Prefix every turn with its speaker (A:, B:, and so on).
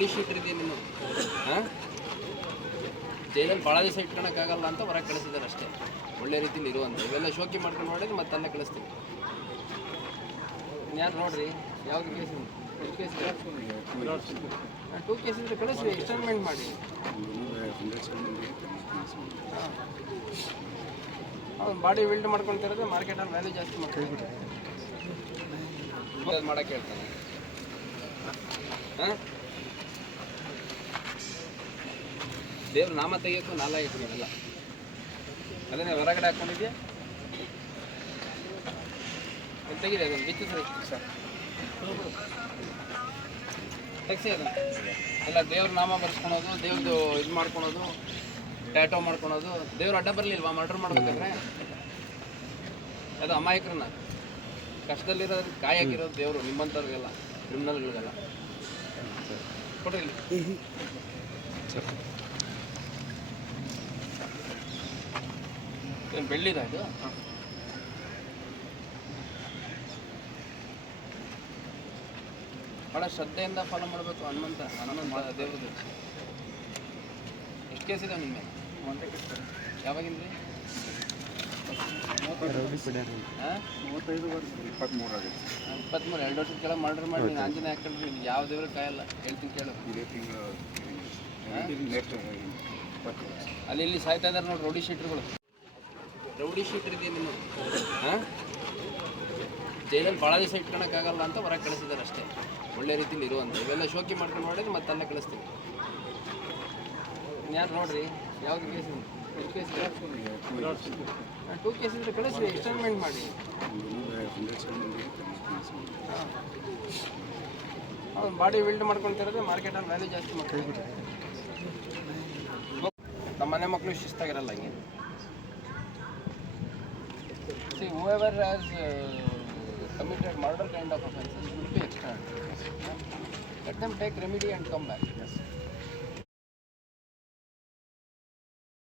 A: Sheet ಶೂಟ್ರಿದ್ದೀಯ ನೀನು ಜೈಲಲ್ಲಿ ಭಾಳ ದಿವಸ ಇಟ್ಕೊಳಕ್ಕಾಗಲ್ಲ ಅಂತ ಹೊರಗೆ ಕಳಿಸಿದ್ದಾರೆ ಅಷ್ಟೇ. ಒಳ್ಳೆ ರೀತಿಲಿ ಇರುವಂಥ ಇವೆಲ್ಲ ಶೋಕಿ ಮಾಡ್ಕೊಂಡು ಮಾಡಿದ್ರೆ ಮತ್ತೆ ಅನ್ನ ಕಳಿಸ್ತೀನಿ. ಯಾರು ನೋಡ್ರಿ? ಯಾವ್ದು ಕೇಸ್ ಕೇಸ್ ಟೂ ಕೇಸ್ ಇದ್ರೆ ಕಳಿಸ್ರಿ. ಇನ್ಸ್ಟಾಲ್ಮೆಂಟ್ ಮಾಡಿ. ಹೌದು ಬಾಡಿ ಬಿಲ್ಡ್ ಮಾಡ್ಕೊಳ್ತಿರೋದ್ರೆ ಮಾರ್ಕೆಟಲ್ಲಿ ವ್ಯಾಲ್ಯೂ ಜಾಸ್ತಿ ಮಾಡ್ಕೊಂಡು ಮಾಡೋಕ್ಕೆ ಹೇಳ್ತಾನೆ. ಹಾಂ? ದೇವ್ರ ನಾಮ ತೆಗಿಯೋಕ್ಕೂ ನಾಲ ಇಟ್ಕೊಂಡಿಲ್ಲ ನೀವೆಲ್ಲ ಅದನ್ನೇ ಹೊರಗಡೆ ಹಾಕ್ಕೊಂಡಿದ್ಯಾ ಅದು ತೆಗೀರಿ ಅದನ್ನು ಬಿತ್ತು ಸರಿ ಸರ್. ತೆಗ್ಸಿ ಅದನ್ನು. ಎಲ್ಲ ದೇವ್ರ ನಾಮ ಬರ್ಸ್ಕೊಳೋದು ದೇವ್ರದ್ದು ಇದು ಮಾಡ್ಕೊಳೋದು ಟ್ಯಾಟೋ ಮಾಡ್ಕೊಳೋದು. ದೇವ್ರ ಅಡ್ಡ ಬರಲಿಲ್ವಾ? ಮರ್ಡರ್ ಮಾಡ್ಬೇಕಾದ್ರೆ? ಅದು ಅಮಾಯಕರನ್ನ. ಕಷ್ಟದಲ್ಲಿರೋದು ಕಾಯಾಗಿರೋದು ದೇವರು, ನಿಮ್ಮಂಥವ್ರಿಗೆಲ್ಲ ಕ್ರಿಮಿನಲ್ಗಳಿಗೆಲ್ಲ ಕೊಡ್ರಿ ಇಲ್ಲಿ ಏನು ಬೆಳ್ಳಿದ ಇದು ಭಾಳ ಶ್ರದ್ಧೆಯಿಂದ ಫಾಲೋ ಮಾಡಬೇಕು ಹನುಮಂತ ಹನುಮಂತ ದೇವ್ರದ್ದು ಎಷ್ಟು ಕೇಸ್ ಇದೆ ನಿಮ್ಮ ಮೇಲೆ? ಯಾವಾಗಿಂದ
B: ಇಪ್ಪತ್ತ್ಮೂರು
A: ಎರಡು ವರ್ಷದ ಕೆಳಗೆ ಮರ್ಡರ್ ಮಾಡಿ ನೀನು ಆಂಜನೇಯ ಹಾಕೊಂಡ್ರಿ ನೀನು ಯಾವ ದೇವ್ರು ಕಾಯಲ್ಲ? ಹೇಳ್ತೀನಿ ಕೇಳು. ಅಲ್ಲಿ ಇಲ್ಲಿ ಸಾಯ್ತಾ ಇದಾರೆ ನೋಡಿ ರೌಡಿ ಶೀಟ್ರುಗಳು. ರೌಡಿ ಶೀಟ್ ನೀನು ಹಾಂ? ಜೈಲಲ್ಲಿ ಭಾಳ ದಿವಸ ಇಟ್ಕೊಳಕ್ಕಾಗಲ್ಲ ಅಂತ ಹೊರಗೆ ಕಳಿಸಿದ್ದಾರೆ ಅಷ್ಟೇ. ಒಳ್ಳೆ ರೀತಿಲಿ ಇರುವಂತ. ಇವೆಲ್ಲ ಶೋಕಿ ಮಾಡ್ಕೊಂಡು ಮಾಡಿದ್ರೆ ಮತ್ತೆ ಅಲ್ಲೇ ಕಳಿಸ್ತೀನಿ. ಯಾರು ನೋಡ್ರಿ? ಯಾವ್ದು ಕೇಸ್ ಕೇಸ್ ಟೂ ಕೇಸ್ ಇದ್ರೆ ಕಳಿಸಿ ಎಕ್ಸ್ಟರ್ಮೆಂಟ್ ಮಾಡಿ? ಹೌದು, ಬಾಡಿ ಬಿಲ್ಡ್ ಮಾಡ್ಕೊಳ್ತಿರೋದು ಮಾರ್ಕೆಟಲ್ಲಿ ವ್ಯಾಲ್ಯೂ ಜಾಸ್ತಿ ಮಾಡ್ತಾರೆ ನಮ್ಮ ಮನೆ ಮಕ್ಕಳು ಶಿಸ್ತಾಗಿರಲ್ಲ ಹಿಂಗೆ? See whoever has uh, committed murder kind of offenses will be external. Let them take remedy and come back.